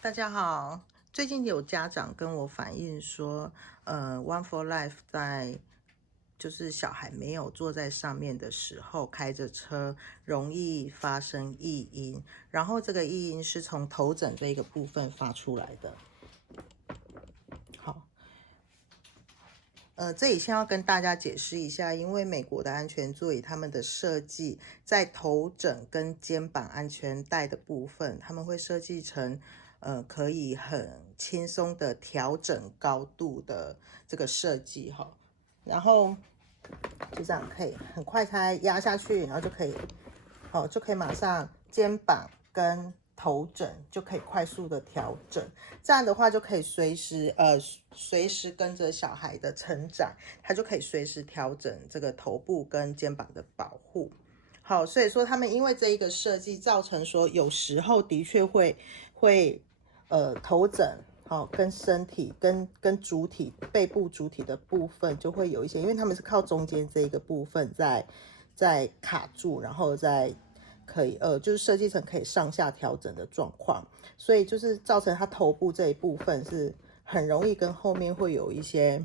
大家好，最近有家长跟我反映说，One for Life 在就是小孩没有坐在上面的时候，开着车容易发生异音，然后这个异音是从头枕这个部分发出来的。好，这里先要跟大家解释一下，因为美国的安全座椅他们的设计在头枕跟肩膀安全带的部分，他们会设计成可以很轻松的调整高度的这个设计哈，然后就这样可以很快才压下去，然后就可以就可以马上肩膀跟头枕就可以快速的调整，这样的话就可以随时跟着小孩的成长，他就可以随时调整这个头部跟肩膀的保护。好，所以说他们因为这一个设计，造成说有时候的确会头枕跟身体跟主体背部主体的部分就会有一些，因为他们是靠中间这一个部分在卡住，然后再可以就是设计成可以上下调整的状况，所以就是造成他头部这一部分是很容易跟后面会有一些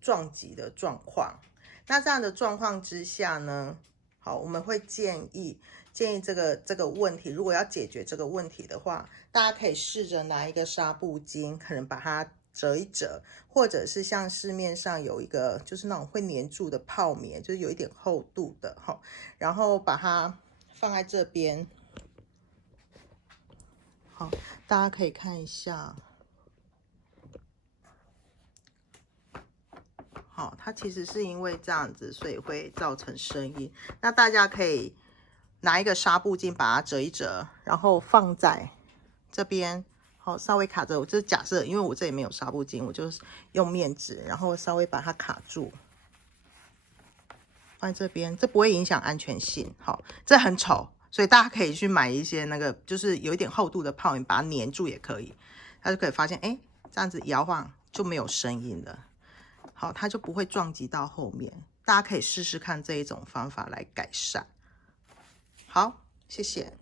撞击的状况。那这样的状况之下呢，好，我们会建议这个问题，如果要解决这个问题的话，大家可以试着拿一个纱布巾，可能把它折一折，或者是像市面上有一个就是那种会粘住的泡棉，就是有一点厚度的哈，然后把它放在这边。好，大家可以看一下。好，它其实是因为这样子，所以会造成声音。那大家可以拿一个纱布巾把它折一折，然后放在这边，好，稍微卡着。我就是假设，因为我这里没有纱布巾，我就是用面纸，然后稍微把它卡住，放在这边，这不会影响安全性。好，这很丑，所以大家可以去买一些那个就是有一点厚度的泡棉，把它粘住也可以。它就可以发现，哎，这样子摇晃就没有声音了。好，它就不会撞击到后面。大家可以试试看这一种方法来改善。好，谢谢。